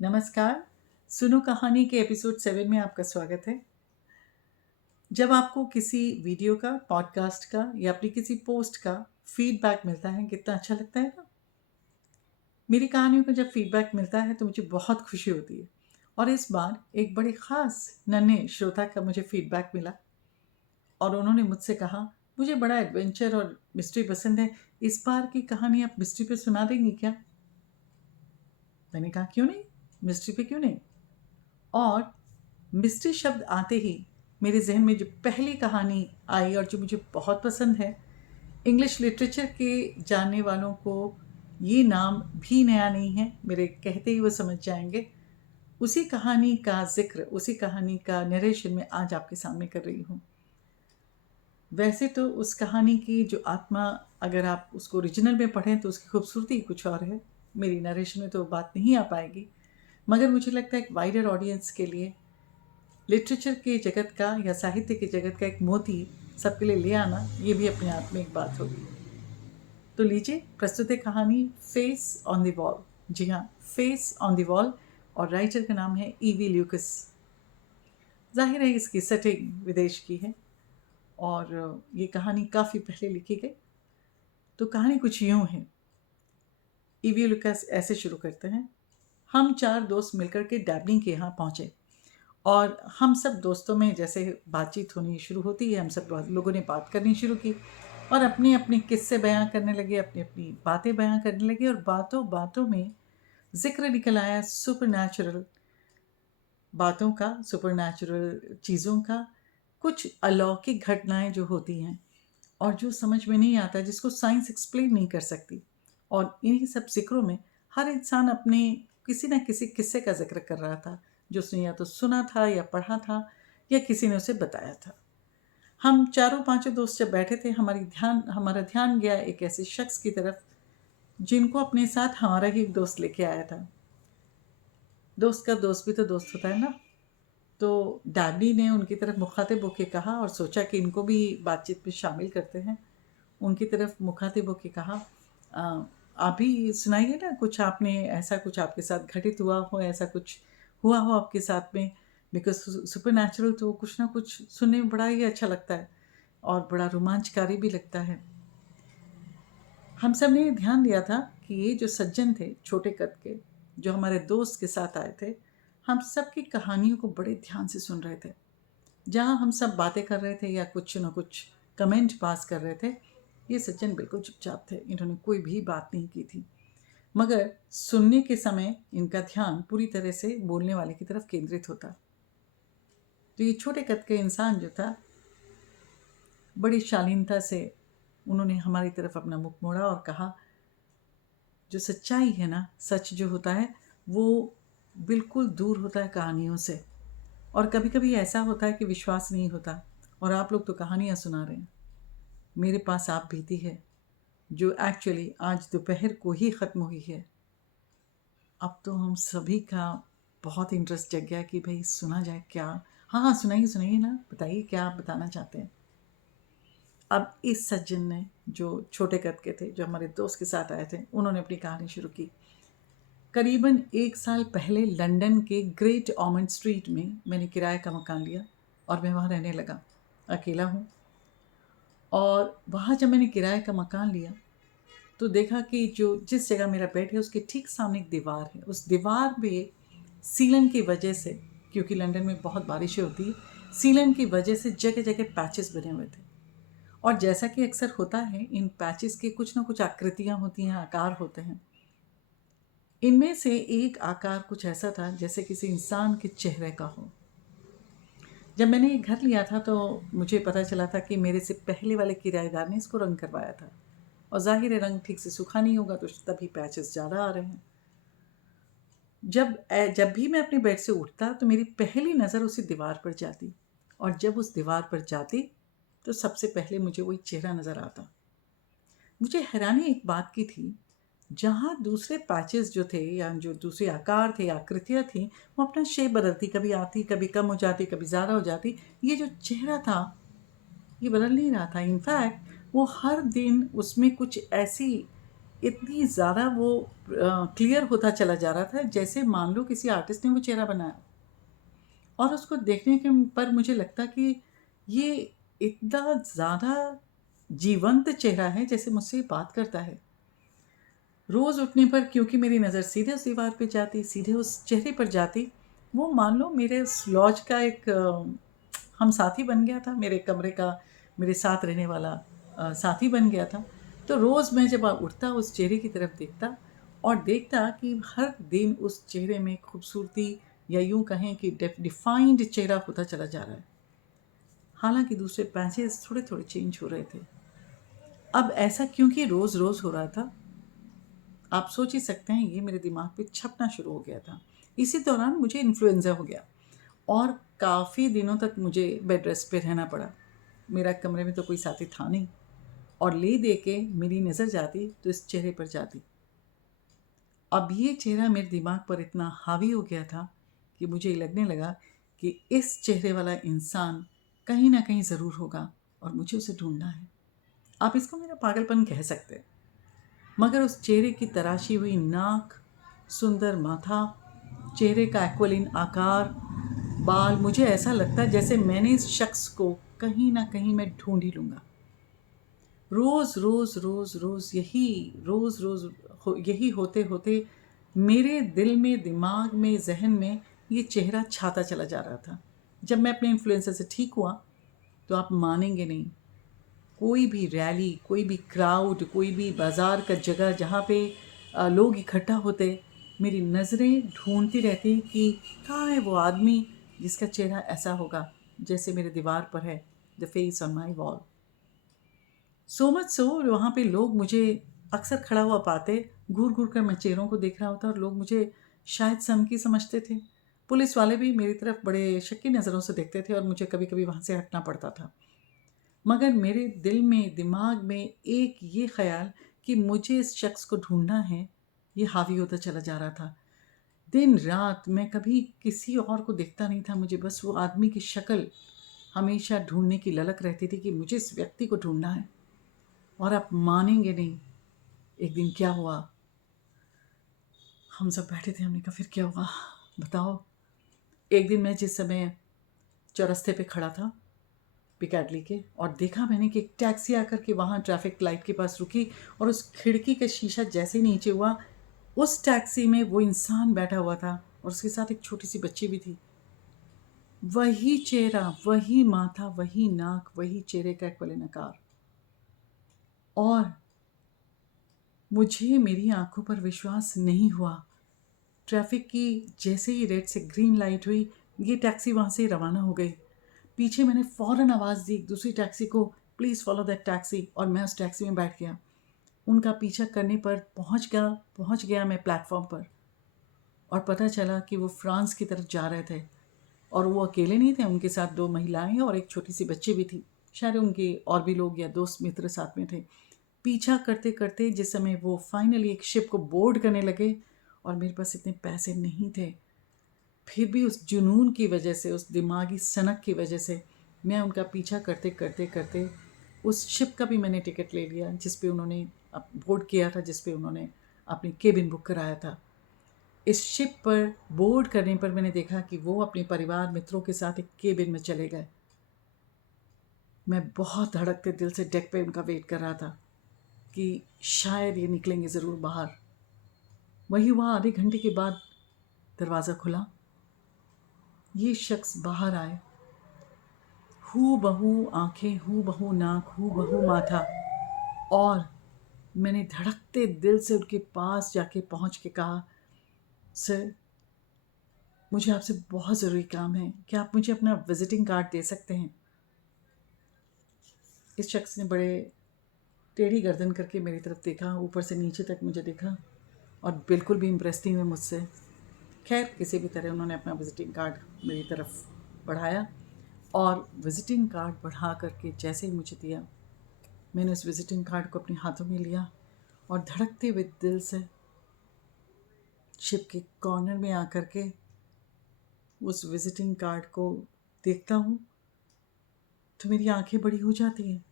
नमस्कार। सुनो कहानी के एपिसोड 7 में आपका स्वागत है। जब आपको किसी वीडियो का, पॉडकास्ट का या अपनी किसी पोस्ट का फीडबैक मिलता है, कितना अच्छा लगता है ना। मेरी कहानियों को जब फीडबैक मिलता है तो मुझे बहुत खुशी होती है। और इस बार एक बड़े ख़ास नन्हे श्रोता का मुझे फीडबैक मिला और उन्होंने मुझसे कहा, मुझे बड़ा एडवेंचर और मिस्ट्री पसंद है। इस बार की कहानी आप मिस्ट्री पे सुना देंगी क्या? मैंने कहा, क्यों नहीं, मिस्ट्री पे क्यों नहीं। और मिस्ट्री शब्द आते ही मेरे जहन में जो पहली कहानी आई और जो मुझे बहुत पसंद है, इंग्लिश लिटरेचर के जानने वालों को ये नाम भी नया नहीं है, मेरे कहते ही वो समझ जाएंगे। उसी कहानी का जिक्र, उसी कहानी का नरेशन मैं आज आपके सामने कर रही हूँ। वैसे तो उस कहानी की जो आत्मा, अगर आप उसको ओरिजिनल में पढ़ें तो उसकी खूबसूरती कुछ और है। मेरी नरेशन में तो बात नहीं आ पाएगी, मगर मुझे लगता है एक वाइडर ऑडियंस के लिए लिटरेचर के जगत का या साहित्य के जगत का एक मोती सबके लिए ले आना, ये भी अपने आप में एक बात होगी। तो लीजिए, प्रस्तुत है कहानी फेस ऑन द वॉल। जी हाँ, फेस ऑन द वॉल। और राइटर का नाम है ईवी ल्यूकस। जाहिर है इसकी सेटिंग विदेश की है और ये कहानी काफ़ी पहले लिखी गई। तो कहानी कुछ यूँ है। ईवी ल्यूकस ऐसे शुरू करते हैं। हम 4 दोस्त मिलकर के डैबनी के यहाँ पहुँचे और हम सब दोस्तों में जैसे बातचीत होनी शुरू होती है, हम सब लोगों ने बात करनी शुरू की और अपने अपने किस्से बयां करने लगे, अपनी अपनी बातें बयां करने लगे। और बातों बातों में जिक्र निकल आया सुपर नेचुरल बातों का, सुपर नेचुरल चीज़ों का, कुछ अलौकिक घटनाएं जो होती हैं और जो समझ में नहीं आता, जिसको साइंस एक्सप्लेन नहीं कर सकती। और इन्हीं सब जिक्रों में हर इंसान अपने किसी न किसी किस्से का जिक्र कर रहा था, जो उसने या तो सुना था या पढ़ा था या किसी ने उसे बताया था। हम चारों पांचों दोस्त जब बैठे थे, हमारा ध्यान गया एक ऐसे शख्स की तरफ जिनको अपने साथ हमारा ही एक दोस्त लेके आया था। दोस्त का दोस्त भी तो दोस्त होता है ना। तो डैडी ने उनकी तरफ मुखातिब होकर कहा और सोचा कि इनको भी बातचीत में शामिल करते हैं। उनकी तरफ मुखातिब होकर कहा, "आ, आप भी सुनाइए ना, कुछ आपने ऐसा, कुछ आपके साथ घटित हुआ हो, ऐसा कुछ हुआ हो आपके साथ में। बिकॉज सुपर नेचुरल तो कुछ ना कुछ सुनने में बड़ा ही अच्छा लगता है और बड़ा रोमांचकारी भी लगता है।" हम सब ने ध्यान दिया था कि ये जो सज्जन थे, छोटे कद के, जो हमारे दोस्त के साथ आए थे, हम सब की कहानियों को बड़े ध्यान से सुन रहे थे। जहाँ हम सब बातें कर रहे थे या कुछ न कुछ कमेंट पास कर रहे थे, ये सज्जन बिल्कुल चुपचाप थे, इन्होंने कोई भी बात नहीं की थी। मगर सुनने के समय इनका ध्यान पूरी तरह से बोलने वाले की तरफ केंद्रित होता। तो ये छोटे कद के इंसान जो था, बड़ी शालीनता से उन्होंने हमारी तरफ अपना मुख मोड़ा और कहा, जो सच्चाई है ना, सच जो होता है वो बिल्कुल दूर होता है कहानियों से। और कभी कभी ऐसा होता है कि विश्वास नहीं होता और आप लोग तो कहानियाँ सुना रहे हैं। मेरे पास आप बीती है जो एक्चुअली आज दोपहर को ही ख़त्म हुई है। अब तो हम सभी का बहुत इंटरेस्ट जग गया कि भाई सुना जाए क्या। हाँ हाँ, सुनाइए सुनाइए ना, बताइए क्या आप बताना चाहते हैं। अब इस सज्जन ने, जो छोटे कद के थे, जो हमारे दोस्त के साथ आए थे, उन्होंने अपनी कहानी शुरू की। करीबन 1 साल पहले लंदन के ग्रेट ऑमंड स्ट्रीट में मैंने किराए का मकान लिया और मैं वहाँ रहने लगा। अकेला हूँ। और वहाँ जब मैंने किराए का मकान लिया तो देखा कि जो जिस जगह मेरा बेड है उसके ठीक सामने एक दीवार है। उस दीवार पे सीलन की वजह से, क्योंकि लंदन में बहुत बारिशें होती है, सीलन की वजह से जगह जगह पैचेस बने हुए थे। और जैसा कि अक्सर होता है, इन पैचेस के कुछ ना कुछ आकृतियाँ होती हैं, आकार होते हैं। इनमें से एक आकार कुछ ऐसा था जैसे किसी इंसान के चेहरे का हो। जब मैंने ये घर लिया था तो मुझे पता चला था कि मेरे से पहले वाले किराएदार ने इसको रंग करवाया था और ज़ाहिर है रंग ठीक से सूखा नहीं होगा, तो तभी पैचेस ज़्यादा आ रहे हैं। जब भी मैं अपने बेड से उठता तो मेरी पहली नज़र उसी दीवार पर जाती और जब उस दीवार पर जाती तो सबसे पहले मुझे वही चेहरा नज़र आता। मुझे हैरानी एक बात की थी, जहाँ दूसरे पैचेस जो थे या जो दूसरे आकार थे, आकृतियाँ थी, वो अपना शेप बदलती, कभी आती, कभी कम हो जाती, कभी ज़्यादा हो जाती। ये जो चेहरा था ये बदल नहीं रहा था। इनफैक्ट वो हर दिन उसमें कुछ ऐसी इतनी ज़्यादा वो क्लियर होता चला जा रहा था, जैसे मान लो किसी आर्टिस्ट ने वो चेहरा बनाया। और उसको देखने के पर मुझे लगता कि ये इतना ज़्यादा जीवंत चेहरा है, जैसे मुझसे बात करता है। रोज़ उठने पर क्योंकि मेरी नज़र सीधे उस दीवार पे जाती, सीधे उस चेहरे पर जाती, वो मान लो मेरे उस लॉज का एक हमसाथी बन गया था, मेरे कमरे का मेरे साथ रहने वाला साथी बन गया था। तो रोज़ मैं जब उठता उस चेहरे की तरफ देखता और देखता कि हर दिन उस चेहरे में खूबसूरती, या यूँ कहें कि डिफाइंड चेहरा होता चला जा रहा है। हालाँकि दूसरे पैचेज़ थोड़े-थोड़े चेंज हो रहे थे। अब ऐसा क्योंकि रोज़-रोज़ हो रहा था, आप सोच ही सकते हैं ये मेरे दिमाग पे छपना शुरू हो गया था। इसी दौरान मुझे इन्फ्लुएंज़ा हो गया और काफ़ी दिनों तक मुझे बेड रेस्ट पे रहना पड़ा। मेरा कमरे में तो कोई साथी था नहीं और ले दे के मेरी नज़र जाती तो इस चेहरे पर जाती। अब ये चेहरा मेरे दिमाग पर इतना हावी हो गया था कि मुझे लगने लगा कि इस चेहरे वाला इंसान कहीं न कहीं ज़रूर होगा और मुझे उसे ढूँढना है। आप इसको मेरा पागलपन कह सकते हैं। मगर उस चेहरे की तराशी हुई नाक, सुंदर माथा, चेहरे का एक्वालिन आकार, बाल, मुझे ऐसा लगता है जैसे मैंने इस शख्स को कहीं न कहीं मैं ढूँढ ही लूँगा। रोज़ यही होते-होते मेरे दिल में, दिमाग में, ज़हन में ये चेहरा छाता चला जा रहा था। जब मैं अपने इन्फ्लुएंसर से ठीक हुआ, तो आप मानेंगे नहीं, कोई भी रैली, कोई भी क्राउड, कोई भी बाज़ार का जगह जहाँ पे लोग इकट्ठा होते, मेरी नज़रें ढूँढती रहती कि कहाँ है वो आदमी जिसका चेहरा ऐसा होगा, जैसे मेरे दीवार पर है, the face on my wall. So much so वहाँ पे लोग मुझे अक्सर खड़ा हुआ पाते, घूर-घूर कर मैं चेहरों को देख रहा होता और लोग मुझे शायद सनकी समझते थे। पुलिस वाले भी मेरी तरफ बड़े शक्की नज़रों से देखते थे और मुझे कभी-कभी वहाँ से हटना पड़ता था। मगर मेरे दिल में, दिमाग में एक ये ख़्याल कि मुझे इस शख्स को ढूँढना है, ये हावी होता चला जा रहा था। दिन-रात मैं कभी किसी और को देखता नहीं था, मुझे बस वो आदमी की शक्ल हमेशा ढूँढने की ललक रहती थी कि मुझे इस व्यक्ति को ढूँढना है। और आप मानेंगे नहीं, एक दिन क्या हुआ, हम सब बैठे थे, हमने कहा फिर क्या हुआ? बताओ। एक दिन मैं जिस समय चौरस्ते पे खड़ा था, पिकैडली के, और देखा मैंने कि एक टैक्सी आकर के वहाँ ट्रैफिक लाइट के पास रुकी और उस खिड़की का शीशा जैसे ही नीचे हुआ, उस टैक्सी में वो इंसान बैठा हुआ था और उसके साथ एक छोटी-सी बच्ची भी थी। वही चेहरा, वही माथा, वही नाक, वही चेहरे का एक्वलिन आकार। और मुझे मेरी आँखों पर विश्वास नहीं हुआ। ट्रैफिक की जैसे ही रेड से ग्रीन लाइट हुई, ये टैक्सी वहाँ से रवाना हो गई। पीछे मैंने फ़ौरन आवाज़ दी दूसरी टैक्सी को, प्लीज़ फ़ॉलो दैट टैक्सी, और मैं उस टैक्सी में बैठ गया। उनका पीछा करने पर पहुँच गया मैं प्लेटफ़ॉर्म पर और पता चला कि वो फ्रांस की तरफ जा रहे थे और वो अकेले नहीं थे, उनके साथ 2 महिलाएँ और एक छोटी-सी बच्ची भी थी। शायद उनके और भी लोग या दोस्त मित्र साथ में थे। पीछा करते-करते जिस समय वो फाइनली एक शिप को बोर्ड करने लगे और मेरे पास इतने पैसे नहीं थे, फिर भी उस जुनून की वजह से, उस दिमागी सनक की वजह से मैं उनका पीछा करते उस शिप का भी मैंने टिकट ले लिया जिस पे उन्होंने बोर्ड किया था, जिस पे उन्होंने अपनी केबिन बुक कराया था। इस शिप पर बोर्ड करने पर मैंने देखा कि वो अपने परिवार मित्रों के साथ एक केबिन में चले गए। मैं बहुत धड़कते दिल से डेक पे उनका वेट कर रहा था कि शायद ये निकलेंगे ज़रूर बाहर। वही हुआ, आधे घंटे के बाद दरवाज़ा खुला, ये शख्स बाहर आए, हूबहू आँखें, हूबहू नाक, हूबहू माथा, और मैंने धड़कते दिल से उनके पास जाके पहुँच के कहा, सर, मुझे आपसे बहुत ज़रूरी काम है, क्या आप मुझे अपना विज़िटिंग कार्ड दे सकते हैं? इस शख्स ने बड़े टेढ़ी गर्दन करके मेरी तरफ देखा, ऊपर से नीचे तक मुझे देखा और बिल्कुल भी इम्प्रेस नहीं हुए मुझसे। खैर, किसी भी तरह उन्होंने अपना विज़िटिंग कार्ड मेरी तरफ बढ़ाया और विज़िटिंग कार्ड बढ़ा करके जैसे ही मुझे दिया, मैंने उस विज़िटिंग कार्ड को अपने हाथों में लिया और धड़कते हुए दिल से शिप के कॉर्नर में आकर के उस विज़िटिंग कार्ड को देखता हूँ तो मेरी आंखें बड़ी हो जाती हैं।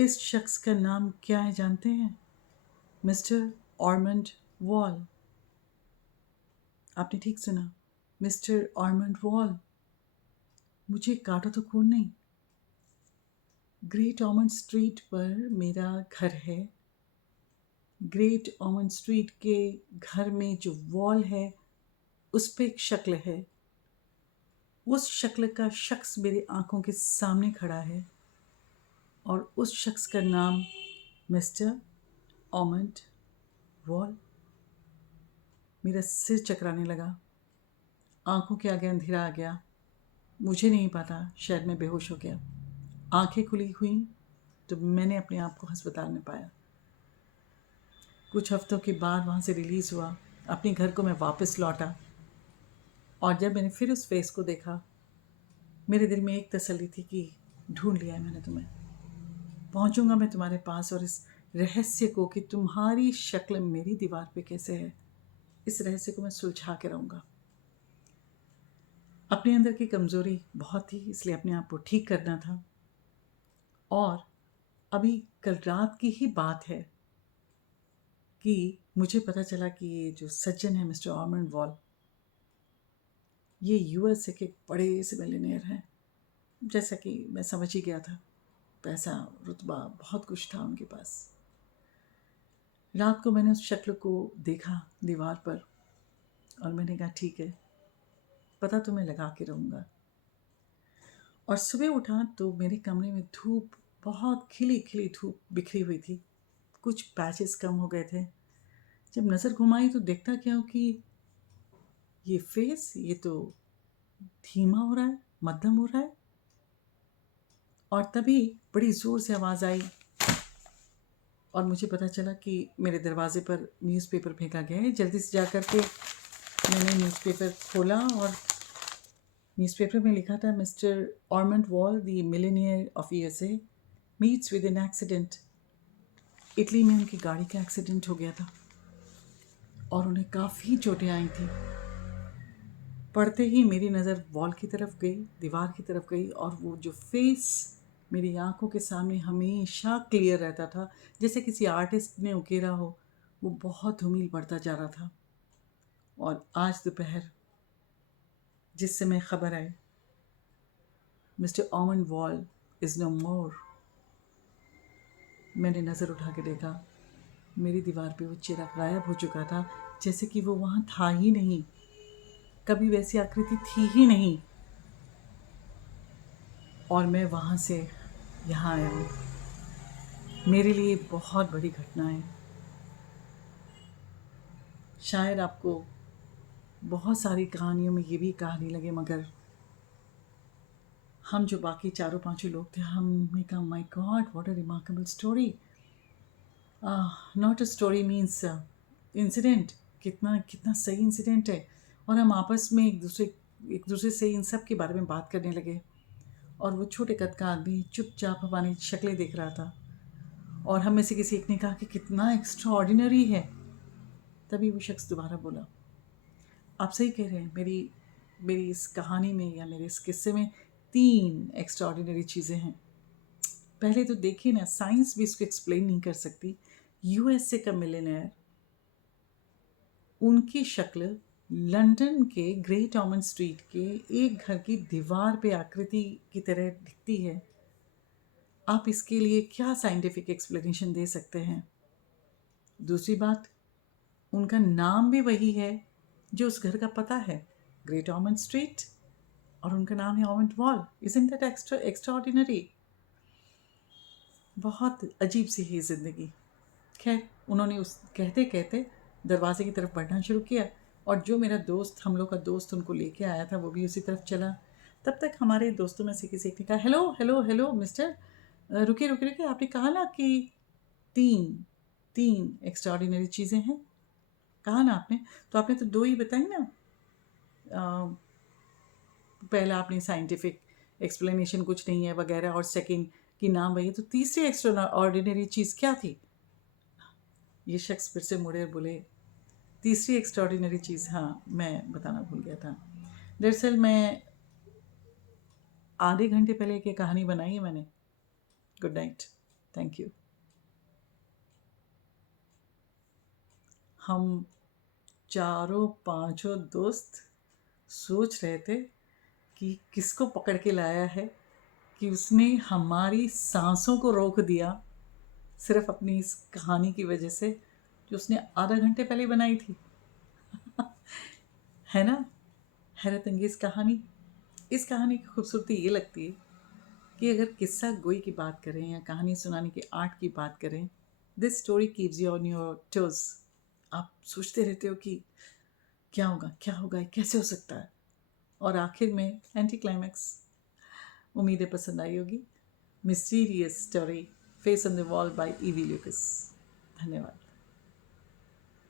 इस शख्स का नाम क्या है जानते हैं? Mister ऑर्मंड wall. आपने ठीक सुना, मिस्टर ऑर्मंड वॉल। मुझे काटा तो खून नहीं। ग्रेट ऑर्मंड स्ट्रीट पर मेरा घर है। ग्रेट ऑर्मंड स्ट्रीट के घर में जो वॉल है उस पे एक शक्ल है। उस शक्ल का शख्स मेरी आंखों के सामने खड़ा है और उस शख्स का नाम मिस्टर ऑर्मंड वॉल। मेरा सिर चकराने लगा, आंखों के आगे अंधेरा आ गया। मुझे नहीं पता, शायद मैं बेहोश हो गया। आंखें खुली हुई तो मैंने अपने आप को अस्पताल में पाया। कुछ हफ्तों के बाद वहाँ से रिलीज़ हुआ, अपने घर को मैं वापस लौटा और जब मैंने फिर उस फेस को देखा, मेरे दिल में एक तसल्ली थी कि ढूंढ लिया है मैंने तुम्हें। पहुँचूंगा मैं तुम्हारे पास और इस रहस्य को कि तुम्हारी शक्ल मेरी दीवार पे कैसे है, इस रहस्य को मैं सुलझा के रहूँगा। अपने अंदर की कमज़ोरी बहुत थी, इसलिए अपने आप को ठीक करना था। और अभी कल रात की ही बात है कि मुझे पता चला कि ये जो सज्जन है मिस्टर ऑर्मंड वॉल, ये यूएसए के बड़े से मिलियनेयर हैं। जैसा कि मैं समझ ही गया था, पैसा, रुतबा, बहुत कुछ था उनके पास। रात को मैंने उस शक्ल को देखा दीवार पर और मैंने कहा ठीक है, पता तो मैं लगा के रहूँगा। और सुबह उठा तो मेरे कमरे में धूप, बहुत खिली खिली धूप बिखरी हुई थी। कुछ पैचेस कम हो गए थे। जब नज़र घुमाई तो देखता क्या हूँ कि ये फेस, ये तो धीमा हो रहा है, मध्यम हो रहा है। और तभी बड़ी ज़ोर से आवाज़ आई और मुझे पता चला कि मेरे दरवाजे पर न्यूज़पेपर फेंका गया है। जल्दी से जा कर के मैंने न्यूज़पेपर खोला और न्यूज़पेपर में लिखा था, mister ऑर्मंड wall the millionaire of USA meets with an accident. Italy में उनकी गाड़ी का एक्सीडेंट हो गया था और उन्हें काफ़ी चोटें आई थी। पढ़ते ही मेरी नज़र वॉल की तरफ गई, दीवार की तरफ गई और वो जो फेस मेरी आंखों के सामने हमेशा क्लियर रहता था, जैसे किसी आर्टिस्ट ने उकेरा हो, वो बहुत धूमिल पड़ता जा रहा था। और आज दोपहर जिस समय खबर आई, मिस्टर ऑर्मंड वॉल इज़ नो मोर, मैंने नज़र उठा के देखा, मेरी दीवार पे वो चेहरा गायब हो चुका था, जैसे कि वो वहाँ था ही नहीं, कभी वैसी आकृति थी ही नहीं। और मैं वहाँ से यहाँ आया हूँ। मेरे लिए बहुत बड़ी घटना है। शायद आपको बहुत सारी कहानियों में ये भी कहानी लगे, मगर हम जो बाकी चारों पांचों लोग थे, हमने कहा my God what a remarkable story. Not a story means incident. कितना कितना सही इंसिडेंट है। और हम आपस में एक दूसरे से इन सब के बारे में बात करने लगे। और वो छोटे कद का आदमी चुपचाप हमारी शक्लें देख रहा था और हम में से किसी एक ने कहा कि कितना एक्स्ट्रा ऑर्डिनरी है। तभी वो शख्स दोबारा बोला, आप सही कह रहे हैं, मेरी इस कहानी में या मेरे इस किस्से में 3 एक्स्ट्रा ऑर्डिनरी चीज़ें हैं। पहले तो देखिए ना, साइंस भी इसको एक्सप्लेन नहीं कर सकती। यूएसए का मिलियनेयर, उनकी शक्ल लंदन के ग्रेट ऑर्मंड स्ट्रीट के एक घर की दीवार पे आकृति की तरह दिखती है। आप इसके लिए क्या साइंटिफिक एक्सप्लेनेशन दे सकते हैं? दूसरी बात, उनका नाम भी वही है जो उस घर का पता है, ग्रेट ऑर्मंड स्ट्रीट, और उनका नाम है ऑर्मंड wall. Isn't that extra ordinary? बहुत अजीब सी है ज़िंदगी। खैर, उन्होंने उस कहते कहते दरवाजे की तरफ बढ़ना शुरू किया और जो मेरा दोस्त, हम लोग का दोस्त उनको लेके आया था, वो भी उसी तरफ चला। तब तक हमारे दोस्तों में से किसी एक ने कहा, हेलो हेलो हेलो मिस्टर, रुकिए रुकिए रुकिए, आपने कहा ना कि 3 एक्स्ट्रा ऑर्डिनरी चीज़ें हैं, कहा ना आपने, तो आपने तो 2 ही बताई ना। पहला आपने साइंटिफिक एक्सप्लेनेशन कुछ नहीं है वगैरह, और सेकंड कि नाम वही है, तो तीसरी एक्स्ट्रा ऑर्डिनरी चीज़ क्या थी? ये शख्स फिर से मुड़े और बोले, तीसरी एक्स्ट्रा ऑर्डिनरी चीज़, हाँ मैं बताना भूल गया था। दरअसल मैं आधे घंटे पहले एक कहानी बनाई है मैंने। Good night. Thank you. हम चारों पांचों दोस्त सोच रहे थे कि किसको पकड़ के लाया है कि उसने हमारी सांसों को रोक दिया, सिर्फ अपनी इस कहानी की वजह से जो उसने आधा घंटे पहले बनाई थी। है ना हैरत अंगेज कहानी। इस कहानी की खूबसूरती ये लगती है कि अगर किस्सा गोई की बात करें या कहानी सुनाने के आर्ट की बात करें, this story keeps you on your toes. आप सोचते रहते हो कि क्या होगा, क्या होगा, ये कैसे हो सकता है, और आखिर में एंटी क्लाइमैक्स। उम्मीद है पसंद आई होगी। Mysterious story face on the wall bye EV Lucas. धन्यवाद।